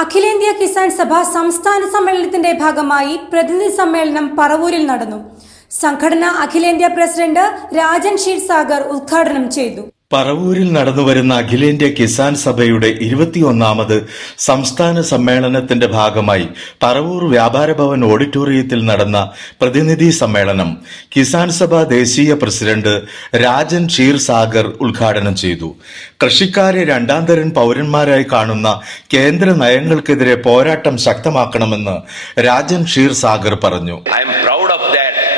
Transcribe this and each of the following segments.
അഖിലേന്ത്യാ കിസാൻ സഭ സംസ്ഥാന സമ്മേളനത്തിന്റെ ഭാഗമായി പ്രതിനിധി സമ്മേളനം പറവൂരിൽ നടന്നു. സംഘടന അഖിലേന്ത്യാ പ്രസിഡന്റ് രാജൻ ക്ഷീർസാഗർ ഉദ്ഘാടനം ചെയ്തു. പറവൂരിൽ നടന്നുവരുന്ന അഖിലേന്ത്യാ കിസാൻ സഭയുടെ ഇരുപത്തിയൊന്നാമത് സംസ്ഥാന സമ്മേളനത്തിന്റെ ഭാഗമായി പറവൂർ വ്യാപാര ഭവൻ ഓഡിറ്റോറിയത്തിൽ നടന്ന പ്രതിനിധി സമ്മേളനം കിസാൻ സഭ ദേശീയ പ്രസിഡന്റ് രാജൻ ഷീർ സാഗർ ഉദ്ഘാടനം ചെയ്തു കൃഷിക്കാരെ രണ്ടാം തരം പൗരന്മാരായി കാണുന്ന കേന്ദ്ര നയങ്ങൾക്കെതിരെ പോരാട്ടം ശക്തമാക്കണമെന്ന് രാജൻ ഷീർ സാഗർ പറഞ്ഞു I M.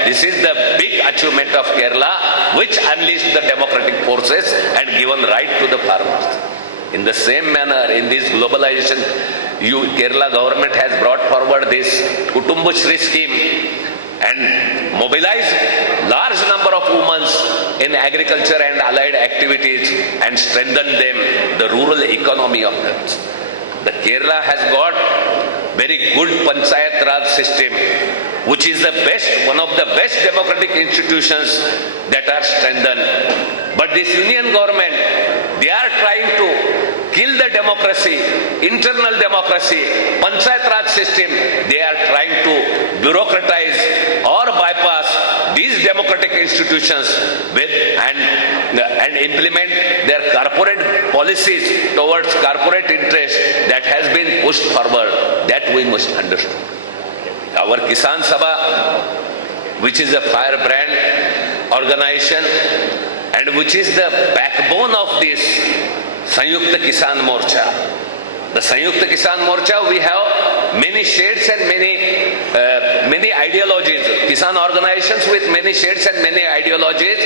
This is the big achievement of Kerala, which unleashed the democratic forces and given right to the farmers. In the same manner, in this globalization, you Kerala government has brought forward this Kutumbushri scheme and mobilized large number of women in agriculture and allied activities and strengthened them the rural economy of them. The Kerala has got very good Panchayat Raj system, which is the best, one of the best democratic institutions that are strengthened. But this union government, they are trying to kill the democracy, internal democracy, Panchayat Raj system. They are trying to bureaucratize or bypass these democratic institutions with and and implement their corporate policies towards corporate interest that has been pushed forward that we must understand our kisan sabha which is a firebrand organization and which is the backbone of this sanyukta kisan morcha the Sanyukta Kisan Morcha, we have many shades and many uh, many ideologies. Kisan organizations with many shades and many ideologies.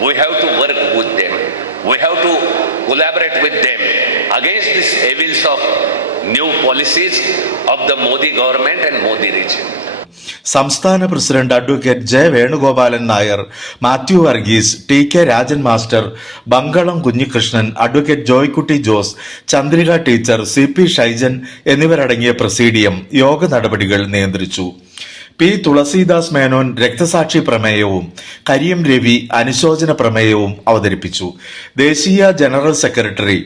We have to work with them. We have to collaborate with them against these evils of new policies of the Modi government and Modi region. സംസ്ഥാന president advocate J Venugopalan Nair Mathew Varghese T K Rajan master Bankalam Kunhikrishnan advocate Joykutty Jose Chandrika teacher C P Shaijan എന്നിവരടങ്ങിയ presidium yoga നടപടികൾ നിയന്ത്രിച്ചു P Tulsidas Menon രക്തസാക്ഷി പ്രമേയവും കരിയം രവി അനുശോചന പ്രമേയവും അവതരിപ്പിച്ചു ദേശീയ general secretary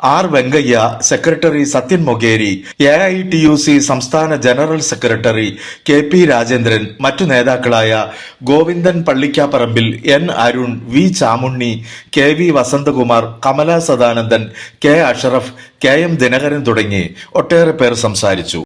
R Venkaiah secretary Sathyan Mogeri A I T U C സംസ്ഥാന general secretary K P Rajendran മറ്റു നേതാക്കളായ Govindan Pallikkaparambil N Arun V Chamunni K V Vasanthakumar Kamala Sadanandan K Ashraf K M Dinakaran തുടങ്ങി ഒട്ടേറെ പേർ സംസാരിച്ചു.